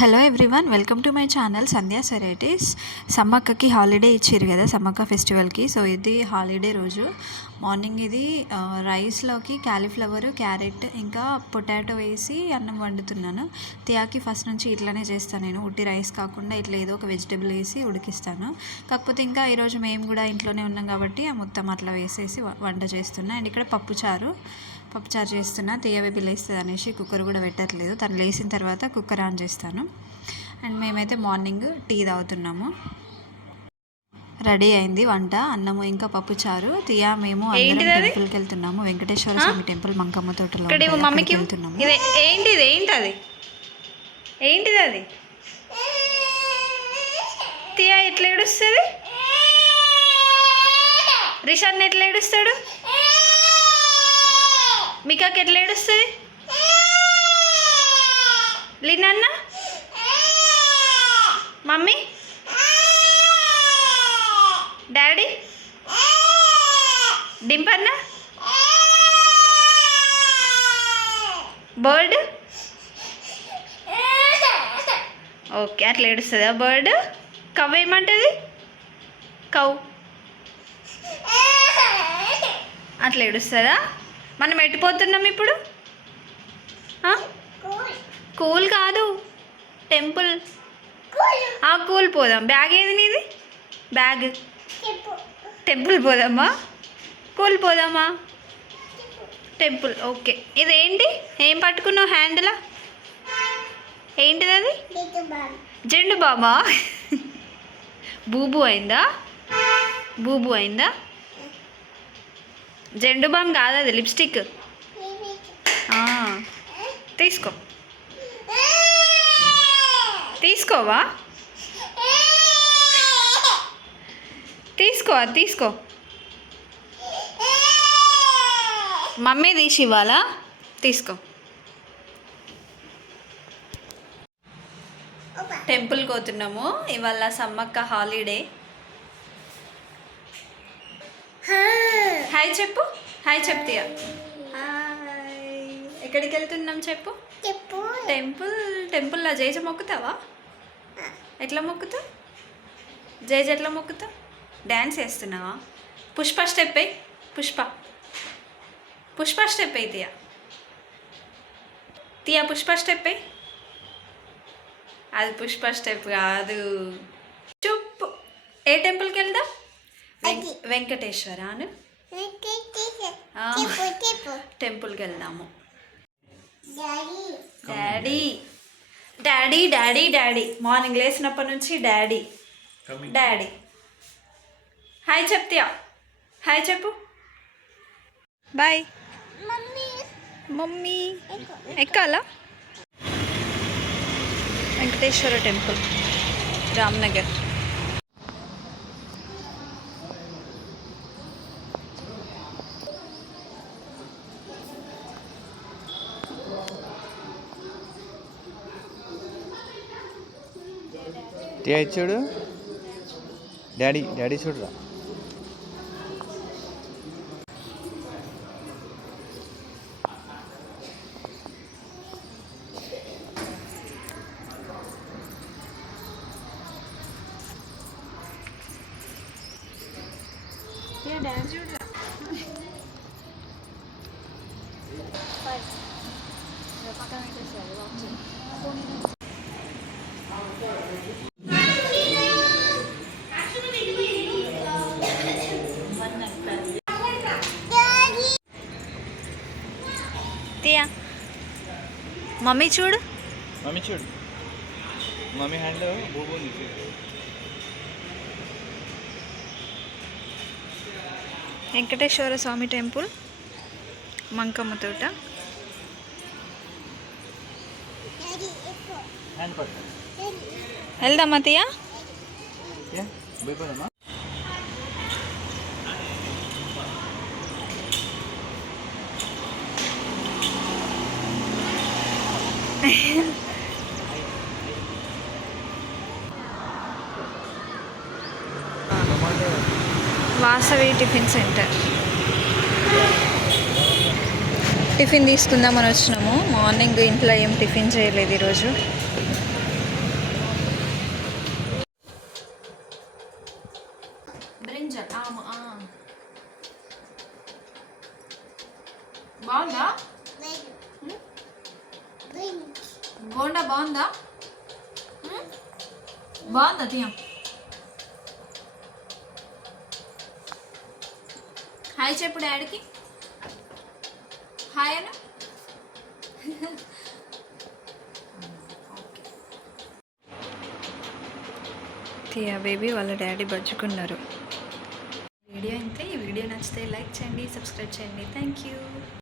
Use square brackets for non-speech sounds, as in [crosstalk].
Hello everyone welcome to my channel Sandhya సెరైటీస్ సమ్మక్కకి holiday ఇచ్చారు కదా సమ్మక్క ఫెస్టివల్కి సో ఇది హాలిడే రోజు. మార్నింగ్ ఇది రైస్లోకి క్యాలీఫ్లవర్ క్యారెట్ ఇంకా పొటాటో వేసి అన్నం వండుతున్నాను. తియాకి ఫస్ట్ నుంచి ఇట్లానే చేస్తాను నేను. ఉట్టి రైస్ కాకుండా ఇట్లా ఏదో ఒక వెజిటేబుల్ వేసి ఉడికిస్తాను. కాకపోతే ఇంకా ఈరోజు మేము కూడా ఇంట్లోనే ఉన్నాం కాబట్టి ఆ మొత్తం అట్లా వేసేసి వ- వంట చేస్తున్నా. అండ్ ఇక్కడ పప్పుచారు పప్పుచారు చేస్తున్నా తీయవేపి లేస్తుంది అనేసి కుక్కర్ కూడా పెట్టట్లేదు. తను లేచిన తర్వాత కుక్కర్ ఆన్ చేస్తాను. అండ్ మేమైతే మార్నింగ్ టీ తాగుతున్నాము. రెడీ అయింది వంట. అన్నము ఇంకా పప్పుచారు తీయా మేము? టెంపుల్కి వెళ్తున్నాము వెంకటేశ్వర స్వామి టెంపుల్ మంకమ్మ తోటలో. మమ్మీకి వెళ్తున్నాము. ఏంటిది? ఏంటది? ఏంటిది అది? తియా ఎట్లా ఏడుస్తుంది? రిషాన్ ఎట్లా ఏడుస్తాడు? మికాకి ఎట్లా ఏడుస్తుంది? లీనన్న? మమ్మీ? డాడీ? డింపన్న? బర్డ్? ఓకే అట్లా ఏడుస్తుందా బర్డ్? కవ్ ఏమంటుంది? కవ్ అట్లా ఏడుస్తుందా? మనం ఎట్టిపోతున్నాం ఇప్పుడు? కూల్ కాదు. టెంపుల్. ఆ కూల్ పోదాం. బ్యాగ్ ఏది నీది? బ్యాగ్. టెంపుల్ పోదామా? కూల్ పోదామా? టెంపుల్. ఓకే. ఇదేంటి? ఏం పట్టుకున్నావు హ్యాండిలా? ఏంటిది అది జెండు బామా? [laughs] బూబు అయిందా? బూబు అయిందా? జెండు బామ్ కాదు అది లిప్స్టిక్. తీసుకో. తీసుకోవా? తీసుకో అది తీసుకో. మమ్మీ తీసి ఇవ్వాలా? తీసుకో. టెంపుల్కి పోతున్నాము ఇవాళ సమ్మక్క హాలిడే. హాయ్ చెప్పు. హాయ్ చెప్తీయా. ఎక్కడికి వెళ్తున్నాం చెప్పు. టెంపుల్ టెంపుల్లో జేజ మొక్కుతావా? ఎట్లా మొక్కుతావు? జేజ ఎట్లా మొక్కుతావు? డ్యాన్స్ వేస్తున్నావా పుష్ప స్టెప్ అయ్యి పుష్ప. పుష్ప స్టెప్ అయ్యి తీయా. తీయా పుష్ప స్టెప్ అయ్యి అది పుష్ప స్టెప్ కాదు. చెప్పు. ఏ టెంపుల్కి వెళ్దాం వెం- వెంకటేశ్వర అను ఆ, టెంపుల్కి వెళ్దాము. Daddy daddy daddy daddy morning లేచినప్పటి నుంచి డాడీ డాడీ హాయ్ చెప్తీయా హాయ్ చెప్పు బాయ్ మమ్మీ ఎక్కాలా? వెంకటేశ్వర టెంపుల్ రామ్నగర్. టీ ఇచ్చాడు డాడీ డాడీ చూడరా. తీయా మమ్మీ చూడు. మమ్మీ చూడు. మమ్మీ హ్యాండ్లో బూబు. వెంకటేశ్వర స్వామి టెంపుల్ మంకమ్మ తోట. హ్యాండ్ వెళ్దామా తీయా వాసవి టిఫిన్ సెంటర్. టిఫిన్ తీసుకుందామని వచ్చినాము. మార్నింగ్ ఇంట్లో ఏం టిఫిన్ చేయలేదు ఈరోజు. బాగుందా? బోండా బాగుందా? బాగుందా తీయ హాయ్ చెప్పు డాడీకి. హాయ్ అను. టియా బేబీ వాళ్ళ డాడీ బజ్జుకున్నారు. వీడియో ఇంతే. ఈ వీడియో నచ్చితే లైక్ చేయండి సబ్స్క్రైబ్ చేయండి. Thank you